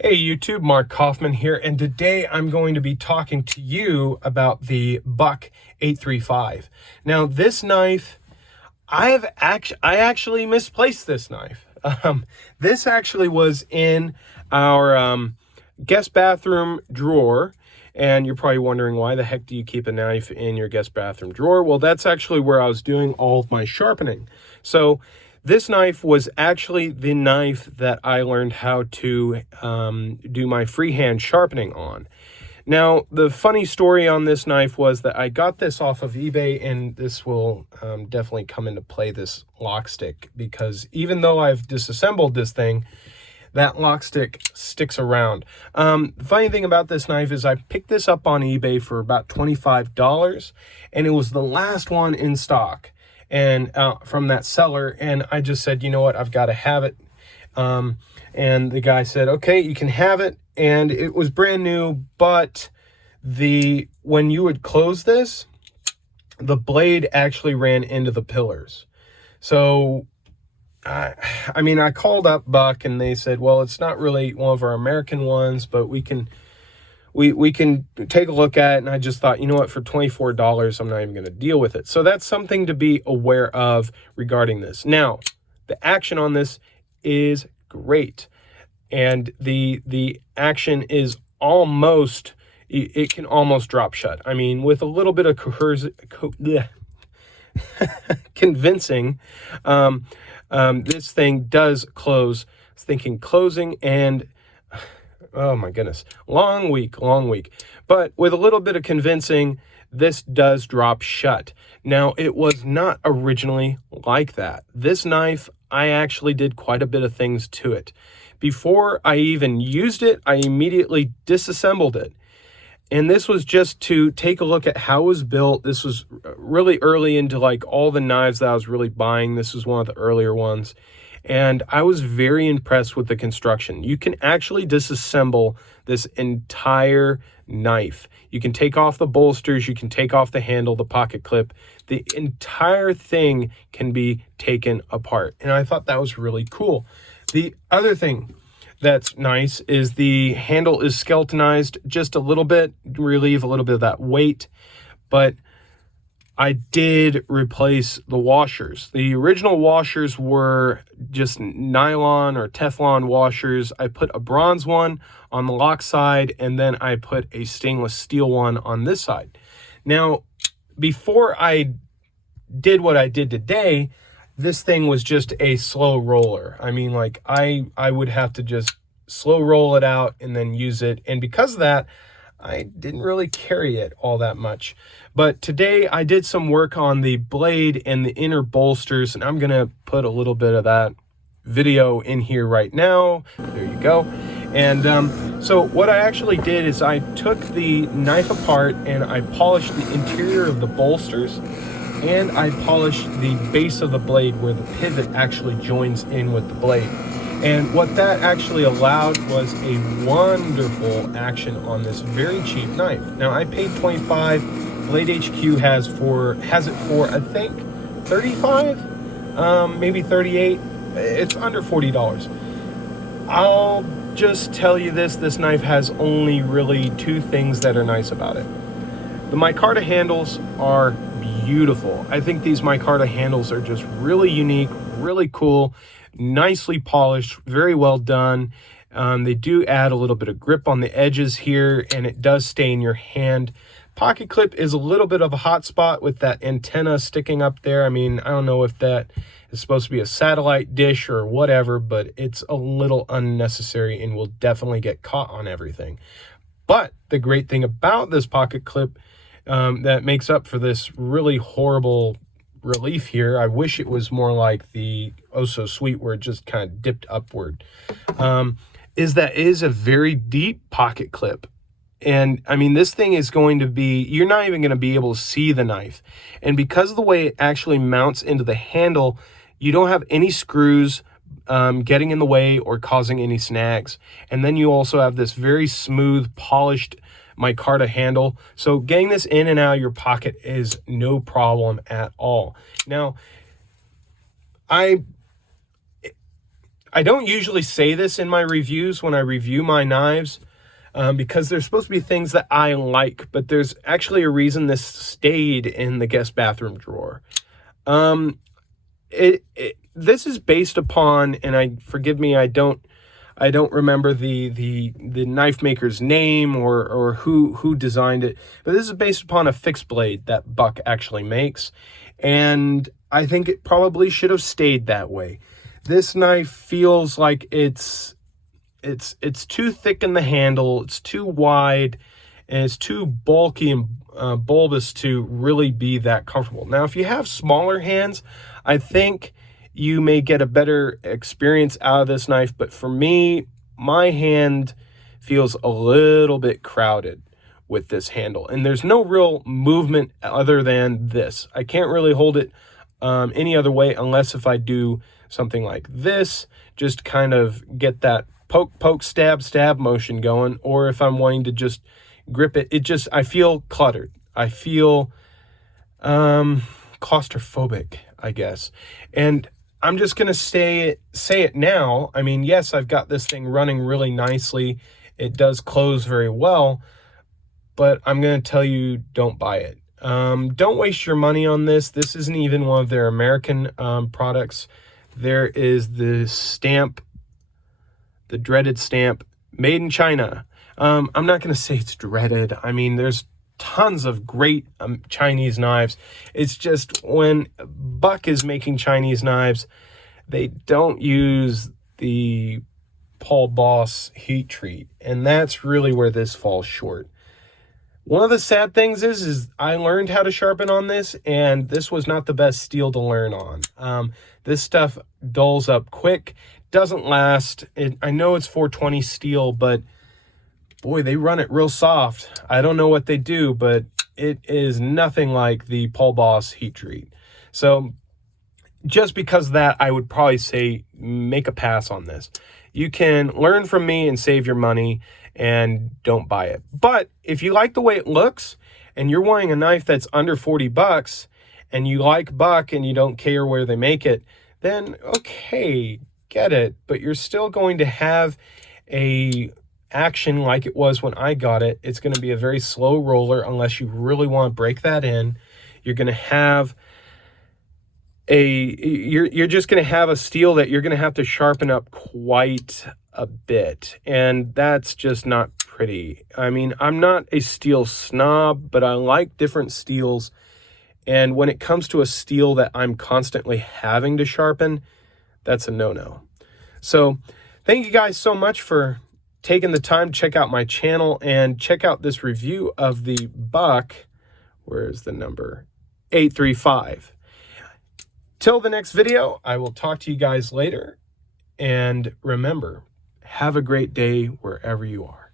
Hey YouTube, Mark Kaufman here, and today I'm going to be talking to you about the Buck 835. Now this knife, I actually misplaced this knife. This actually was in our guest bathroom drawer, and you're probably wondering, why the heck do you keep a knife in your guest bathroom drawer? Well, that's actually where I was doing all of my sharpening. So this knife was actually the knife that I learned how to do my freehand sharpening on. Now, the funny story on this knife was that I got this off of eBay, and this will definitely come into play, this lock stick, because even though I've disassembled this thing, that lock stick sticks around. The funny thing about this knife is I picked this up on eBay for about $25, and it was the last one in stock and from that seller, and I just said, you know what, I've got to have it. And the guy said, okay, you can have it, and it was brand new, but when you would close this, the blade actually ran into the pillars. So I mean, I called up Buck, and they said, well, it's not really one of our American ones, but we can take a look at it. And I just thought, you know what, for $24, I'm not even going to deal with it. So that's something to be aware of regarding this. Now, the action on this is great, and the action is almost, it can almost drop shut. I mean, with a little bit of convincing, this thing does close. I was thinking closing, and oh my goodness, long week. But with a little bit of convincing, this does drop shut. Now, it was not originally like that. This knife, I actually did quite a bit of things to it. Before I even used it, I immediately disassembled it. And this was just to take a look at how it was built. This was really early into like all the knives that I was really buying. This was one of the earlier ones. And I was very impressed with the construction. You can actually disassemble this entire knife. You can take off the bolsters, you can take off the handle, the pocket clip. The entire thing can be taken apart. And I thought that was really cool. The other thing that's nice is the handle is skeletonized just a little bit, relieve a little bit of that weight, but I did replace the washers. The original washers were just nylon or Teflon washers. I put a bronze one on the lock side, and then I put a stainless steel one on this side. Now, before I did what I did today, this thing was just a slow roller. I mean, like I would have to just slow roll it out and then use it. And because of that, I didn't really carry it all that much. But today I did some work on the blade and the inner bolsters, and I'm gonna put a little bit of that video in here right now. There you go. And so what I actually did is I took the knife apart and I polished the interior of the bolsters, and I polished the base of the blade where the pivot actually joins in with the blade. And what that actually allowed was a wonderful action on this very cheap knife. Now, I paid $25. Blade HQ has it for I think $35, maybe $38. It's under $40. I'll just tell you this knife has only really two things that are nice about it. The Micarta handles are beautiful. I think these Micarta handles are just really unique, really cool, nicely polished, very well done. They do add a little bit of grip on the edges here, and it does stay in your hand. Pocket clip is a little bit of a hot spot with that antenna sticking up there. I mean, I don't know if that is supposed to be a satellite dish or whatever, but it's a little unnecessary and will definitely get caught on everything. But the great thing about this pocket clip that makes up for this really horrible relief here, I wish it was more like the Oh So Sweet where it just kind of dipped upward, is that it is a very deep pocket clip. And I mean, this thing is going to be, you're not even going to be able to see the knife. And because of the way it actually mounts into the handle, you don't have any screws getting in the way or causing any snags. And then you also have this very smooth, polished Micarta handle. So getting this in and out of your pocket is no problem at all. Now, I don't usually say this in my reviews when I review my knives, because there's supposed to be things that I like, but there's actually a reason this stayed in the guest bathroom drawer. This is based upon, and forgive me, I don't remember the knife maker's name or who designed it, but this is based upon a fixed blade that Buck actually makes, and I think it probably should have stayed that way. This knife feels like it's too thick in the handle, it's too wide, and it's too bulky and bulbous to really be that comfortable. Now, if you have smaller hands, I think you may get a better experience out of this knife, but for me, my hand feels a little bit crowded with this handle, and there's no real movement other than this. I can't really hold it any other way unless if I do something like this, just kind of get that poke, stab motion going, or if I'm wanting to just grip it, I feel cluttered. I feel claustrophobic, I guess. And I'm just going to say it now. I mean, yes, I've got this thing running really nicely. It does close very well, but I'm going to tell you, don't buy it. Don't waste your money on this. This isn't even one of their American products. There is the stamp, the dreaded stamp, made in China. I'm not going to say it's dreaded. I mean, there's tons of great Chinese knives. It's just when Buck is making Chinese knives, they don't use the Paul Boss heat treat, and that's really where this falls short. One of the sad things is I learned how to sharpen on this, and this was not the best steel to learn on. This stuff dulls up quick, doesn't last. I know it's 420 steel, but boy, they run it real soft. I don't know what they do, but it is nothing like the Paul Boss heat treat. So just because of that, I would probably say make a pass on this. You can learn from me and save your money, and don't buy it. But if you like the way it looks and you're wanting a knife that's under 40 bucks and you like Buck and you don't care where they make it, then okay, get it. But you're still going to have a action like it was when I got it. It's going to be a very slow roller unless you really want to break that in. You're going to have you're just going to have a steel that you're going to have to sharpen up quite a bit, and that's just not pretty. I mean, I'm not a steel snob, but I like different steels, and when it comes to a steel that I'm constantly having to sharpen, that's a no-no. So thank you guys so much for taking the time to check out my channel and check out this review of the Buck, where's the number, 835. Till the next video, I will talk to you guys later. And remember, have a great day wherever you are.